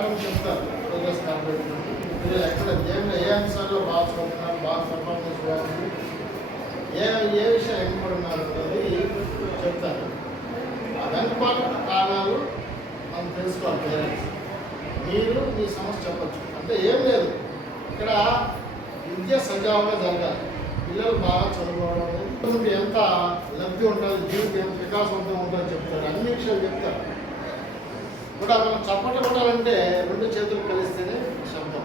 Madam చెప్తారు progress corporate మీరు ఎక్కడ ఏ అంశాల్లో బాగా చదువుతున్నారు, బాగా పర్ఫార్మెన్స్ బాగుంది, ఏ విషయం ఎన్నుకుంటున్నారు అనేది చెప్తారు. ఆ వెనుకబాటు కారణాలు మనం తెలుసుకోవాలి. పేరెంట్స్ మీరు మీ సమస్య చెప్పచ్చు. అంటే ఏం లేదు, ఇక్కడ విద్య సజావుగా జరగాలి, పిల్లలు బాగా చదువుకోవడం, ఎంత లబ్ధి ఉంటుంది, జీవితం ఎంత వికాసవంతం ఉంటుందని చెప్తారు. అన్ని విషయాలు చెప్తారు. కూడా మనం చప్పట్లు కొట్టాలంటే రెండు చేతులు కలిస్తేనే శబ్దం.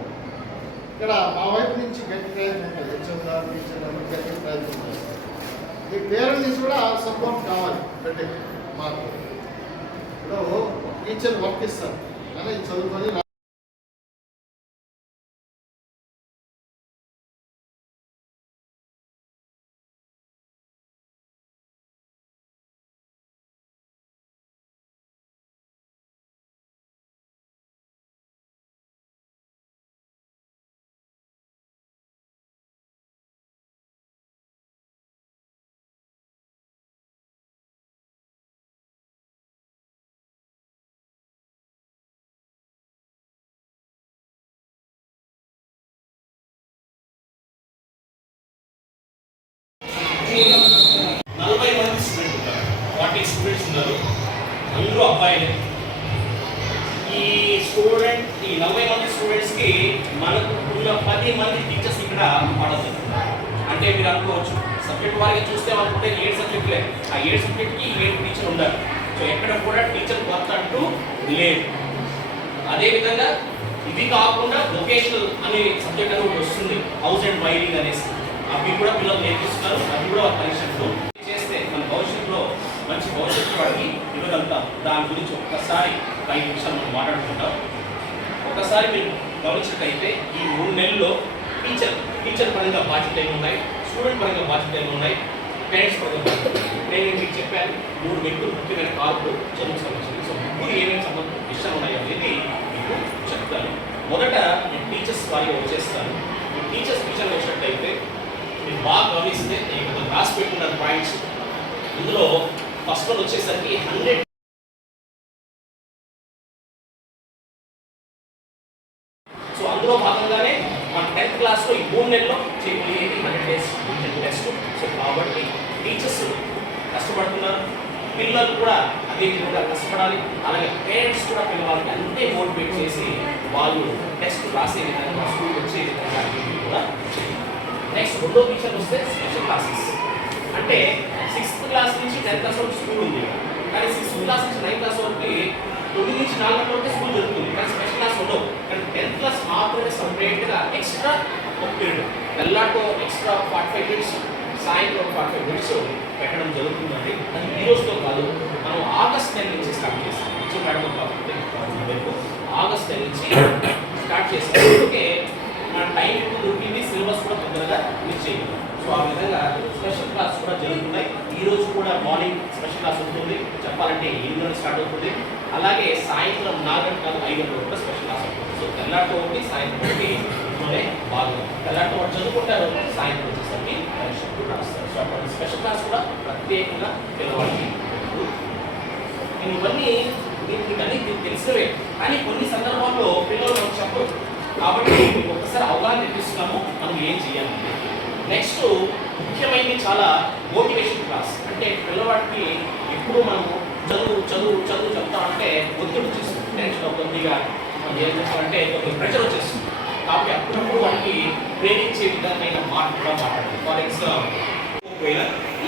ఇక్కడ మా వైపు నుంచి గట్టి ప్రయత్నం ఉంటుంది. హెచ్ఎంఆర్ టీచర్ గట్టి ప్రయత్నం ఉంటుంది. మీ పేరెంట్స్ నుంచి కూడా సపోర్ట్ కావాలి. గట్టి మాకు ఇప్పుడు టీచర్ వర్క్ ఇస్తారు, కానీ చదువుకొని నలభై మంది స్టూడెంట్ ఉంటారు, 40 స్టూడెంట్స్ ఉన్నారు, అందరూ అబ్బాయిలే. ఈ 40 మంది స్టూడెంట్స్కి మనకు ఉన్న 10 మంది టీచర్స్ ఇక్కడ పడదు. అంటే మీరు అనుకోవచ్చు, సబ్జెక్ట్ వారికి చూస్తే వాళ్ళకుంటే 7 సబ్జెక్టులే, ఆ 7 సబ్జెక్ట్కి 7 టీచర్ ఉండాలి. సో ఎక్కడ కూడా టీచర్ కొత్త అంటూ లేదు. అదేవిధంగా ఇది కాకుండా వొకేషనల్ అనే సబ్జెక్ట్ అనేది ఒకటి వస్తుంది, హౌస్ అండ్ వైరింగ్ అనేసి. అవి కూడా పిల్లలు నేర్పిస్తున్నారు. అది కూడా పరీక్షలు చేస్తే మన భవిష్యత్తులో మంచి భవిష్యత్తు వాడికి ఇవ్వగలుగుతాం. దాని గురించి ఒక్కసారి 5 నిమిషాలు మనం మాట్లాడుకుంటాం. ఒకసారి మీరు గమనించినట్లయితే ఈ 3 నెలల్లో టీచర్ పరంగా బాధ్యతలు ఏమి ఉన్నాయి, స్టూడెంట్ పరంగా బాధ్యతలు ఏమి ఉన్నాయి, పేరెంట్స్ పరంగా. నేను మీకు చెప్పాను 3 వ్యక్తులు ముఖ్యమైన కాదు చదువుకు సంబంధించింది. సో ముగ్గురు ఏమేమి విషయాలు ఉన్నాయో అనేది మీకు చెప్తాను. మొదట నేను టీచర్స్ వారిగా వచ్చేస్తాను. ఈ టీచర్స్ విషయాలు వచ్చినట్లయితే మీరు బాగా గమనిస్తే నేను రాసి పెట్టుకున్న పాయింట్స్. ఇందులో ఫస్ట్ వన్ వచ్చేసరికి 100. సో అందులో భాగంగానే మన 10th క్లాస్లో ఈ 3 నెలల్లో చేయగలిగేది 100 డేస్ టెస్ట్. సో కాబట్టి టీచర్స్ కష్టపడుతున్నారు, పిల్లలు కూడా అదే విధంగా కష్టపడాలి. అలాగే పేరెంట్స్ కూడా పిల్లవాళ్ళకి అంతే మోటివేట్ చేసి వాళ్ళు టెస్ట్ రాసే విధంగా స్కూల్ వచ్చే విధంగా కూడా చేయాలి. నెక్స్ట్ రెండో విషయం వస్తే స్పెషల్ క్లాసెస్. అంటే 6th క్లాస్ నుంచి 10th క్లాస్ వరకు స్కూల్ ఉంది, కానీ 6th క్లాస్ నుంచి 9th క్లాస్ వరకు 9 నుంచి 4 గంటల వరకు స్కూల్ జరుగుతుంది, కానీ స్పెషల్ క్లాస్ ఉండవు. కానీ 10th క్లాస్ మాత్రమే సపరేట్గా ఎక్స్ట్రా ఒక పీరియడ్, తెల్లాటో ఎక్స్ట్రా 45 మినిట్స్, సాయంత్రం 45 మినిట్స్ పెట్టడం జరుగుతుందండి. అది ఈ రోజుతో కాదు, మనం ఆగస్ట్ 10 నుంచి స్టార్ట్ చేస్తాం. మేడం ఆగస్ట్ 10 నుంచి స్టార్ట్ చేస్తాం. అందుకే మన టైం ఎక్కువ దొరికింది, సిలబస్ కూడా తొందరగా ఫినిష్ చేయాలి. సో ఆ విధంగా స్పెషల్ క్లాస్ కూడా జరుగుతున్నాయి. ఈ రోజు కూడా మార్నింగ్ స్పెషల్ క్లాస్ ఉంటుంది, చెప్పాలంటే 7 గంటలకు స్టార్ట్ అవుతుంది. అలాగే సాయంత్రం 4 గంటలకు 5 గంటలకు కూడా స్పెషల్ క్లాస్ అవుతుంది. సో తెల్లారితో ఒకటి, సాయంత్రం ఒకటి ఇంట్లోనే బాగా తెల్లారితో ఒకటి చదువుకుంటారు, సాయంత్రం వచ్చేసరికి పరీక్షలు రాస్తారు. సో అప్పుడు స్పెషల్ క్లాస్ కూడా ప్రత్యేకంగా పిల్లవాడికి. ఇవన్నీ మీకు అన్నీ తెలిసినవే, కానీ కొన్ని సందర్భాల్లో పిల్లలు మనకు చెప్పరు. కాబట్టి మీకు ఒకసారి అవగాహన తెప్పిస్తున్నాము మనం ఏం చేయాలి. నెక్స్ట్ ముఖ్యమైనది చాలా మోటివేషన్ క్లాస్. అంటే పిల్లవాడికి ఎప్పుడు మనము చదువు చెప్తామంటే ఒత్తిడి వచ్చేస్తుంది, టెన్షన్ కొద్దిగా మనం ఏం చేస్తామంటే కొద్దిగా ప్రెషర్ వచ్చేస్తుంది. కాబట్టి అప్పుడప్పుడు వాడికి ప్రేరించే విధమైన మాట కూడా మాట్లాడాలి. ఫర్ ఎగ్జాంపుల్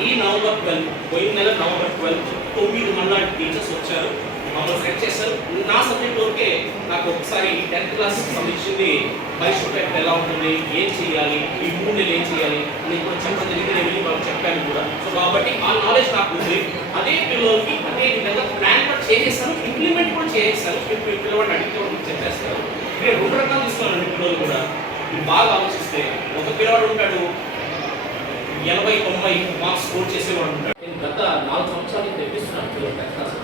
ఈ నవంబర్ 12, పోయిన నెల నవంబర్ 12 9 మంది టీచర్స్ వచ్చారు, మమ్మల్ని సెట్ చేస్తారు. నా సబ్జెక్ట్ వరకే నాకు ఒకసారి 10th క్లాస్ సంబంధించింది పరీక్ష ఎలా ఉంటుంది, ఏం చేయాలి, ఈ 3 నెలలు ఏం చేయాలి అని కూడా చెప్పడం జరిగింది. నేను వెళ్ళి వాళ్ళకి చెప్పాను కూడా. సో కాబట్టి ఆ నాలెడ్జ్ నాకు ఉంది. అదే పిల్లలకి అదే విధంగా ప్లాన్ కూడా చేసేస్తాను, ఇంప్లిమెంట్ కూడా చేస్తాను. పిల్లవాడిని అడిగితే వాళ్ళకి చెప్పేస్తారు. నేను 2 రకాలు ఇస్తున్నానండి. పిల్లలు కూడా మీరు బాగా ఆలోచిస్తే, ఒక పిల్లవాడు ఉంటాడు 80-90 మార్క్స్ స్కోర్ చేసేవాడు ఉంటాడు. నేను గత 4 సంవత్సరాలు తెప్పిస్తున్నాను పిల్లలు 10th క్లాస్.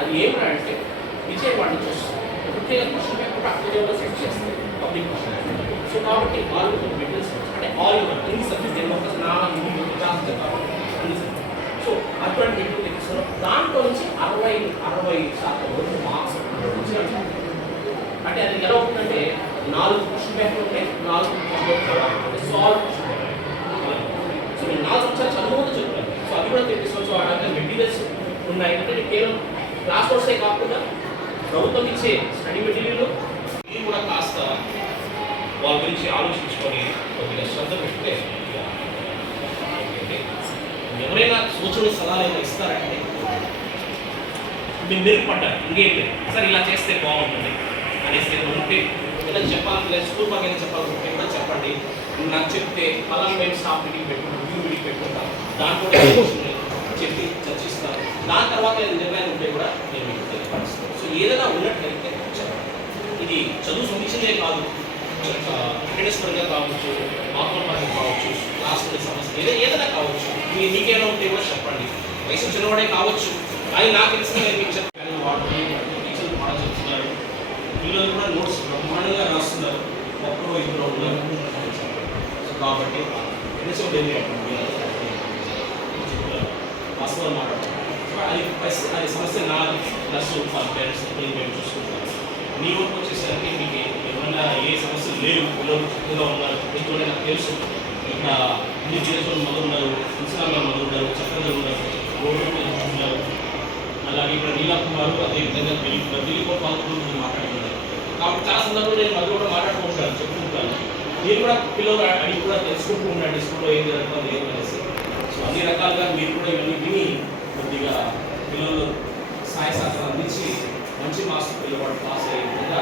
అది ఏమంటే విజయవాడ నుంచి వస్తుంది, ప్రత్యేక క్వశ్చన్ పేపర్ అక్కడ సెట్ చేస్తుంది, పబ్లిక్ క్వశ్చన్. సో కాబట్టి వాళ్ళు మెటీరియల్స్ అంటే ఆల్ ఇన్ని సబ్జెక్ట్ నేను ఒక 4 అన్ని. సో అటువంటి మెటీరియల్ తెప్పిస్తారు. దాంట్లో నుంచి 60% వరకు మార్క్స్ అంటే అది ఎలా ఉంటుందంటే 4 పుష్ బ్యాక్లు ఉంటాయి, 4 పుష్ బ్యాక్ అంటే సాల్వ్ పుష్ బ్యాక్. సో నేను 4 సంవత్సరాలు చదువుకుంటూ చెప్తాను. సో అది కూడా తెలుసుకోవచ్చు. ఆ రకంగా మెటీరియల్స్ ఉన్నాయి. అంటే కేవలం క్లాస్ కోర్సే కాకుండా ప్రభుత్వం ఇచ్చే స్టడీ మెటీరియల్ ఇది కూడా కాస్త వాళ్ళ గురించి ఆలోచించుకొని కొద్దిగా శ్రద్ధ పెడితే ఎవరైనా సూచనలు సలహాలు ఏమైనా ఇస్తారంటే మీరు మెరుగుపడ్డారు, ఇంకేం లేదు సార్ ఇలా చేస్తే బాగుంటుంది అనేసి ఏదో ఉంటే ఇలా చెప్పాలి, లేదా స్కూల్ పక్కన చెప్పాలనుకుంటే కూడా చెప్పండి. నాకు చెప్తే అలా మేము స్టాఫ్ మీటింగ్ పెట్టుకుంటాం, వ్యూ మీటింగ్ పెట్టుకుంటాం, దాంట్లో చెప్పి చర్చిస్తాను. దాని తర్వాత నిర్ణయాలు ఉంటే కూడా నేను మీకు తెలియపరుస్తాను. సో ఏదైనా ఉన్నట్లయితే చెప్పండి. ఇది చదువు సంబంధించిందే కాదు, అటెండెన్స్ పరంగా కావచ్చు, మార్కుల పరంగా కావచ్చు, క్లాసుల సమస్య ఏదైనా కావచ్చు. మీకేమైనా ఉంటే కూడా చెప్పండి. వయసు చిన్నవాడే కావచ్చు, కానీ నాకు తెలిసిన నేను మీకు చెప్పాను. వాటిని టీచర్లు బాగా చెప్తున్నారు, పిల్లలు కూడా నోట్స్ బ్రహ్మాండంగా రాస్తున్నారు, ఒక్కరో ఇద్దరు ఉన్నారు. కాబట్టి కనీసం వాస్తవం మాట్లాడతాం. అది సమస్య నాది ప్లస్ వాళ్ళ పేరెంట్స్ మేము చూసుకుంటాం. మీ వరకు వచ్చేసరికి మీకు ఏమన్నా ఏ సమస్యలు లేవు, పిల్లలు చక్కగా ఉన్నారు. ఇంట్లో నాకు తెలుసు ఇక్కడ అన్ని జిల్లాలో మొదలు ఉన్నారు, ఇన్స్టాగ్రామ్లో మొదలు ఉన్నారు, చక్కగా ఉన్నారు, రోడ్డు ఉన్నారు. అలాగే ఇక్కడ నీలా కుమార్ అదేవిధంగా దిలీప్ పాల్గొని మాట్లాడుతున్నారు. కాబట్టి చాలా సందర్భంలో నేను మధ్య కూడా మాట్లాడుకుంటాను, చెప్పుకుంటాను. మీరు కూడా పిల్లలు అడిగి కూడా తెలుసుకుంటూ ఉండండి, స్కూల్లో ఏం జరుగుతుంది ఏం అనేసి. సో అన్ని రకాలుగా మీరు కూడా ఇవన్నీ విని కొద్దిగా పిల్లలు సహాయ సహకారం అందించి మంచి మార్క్స్ పిల్లవాడు పాస్ అయ్యే విధంగా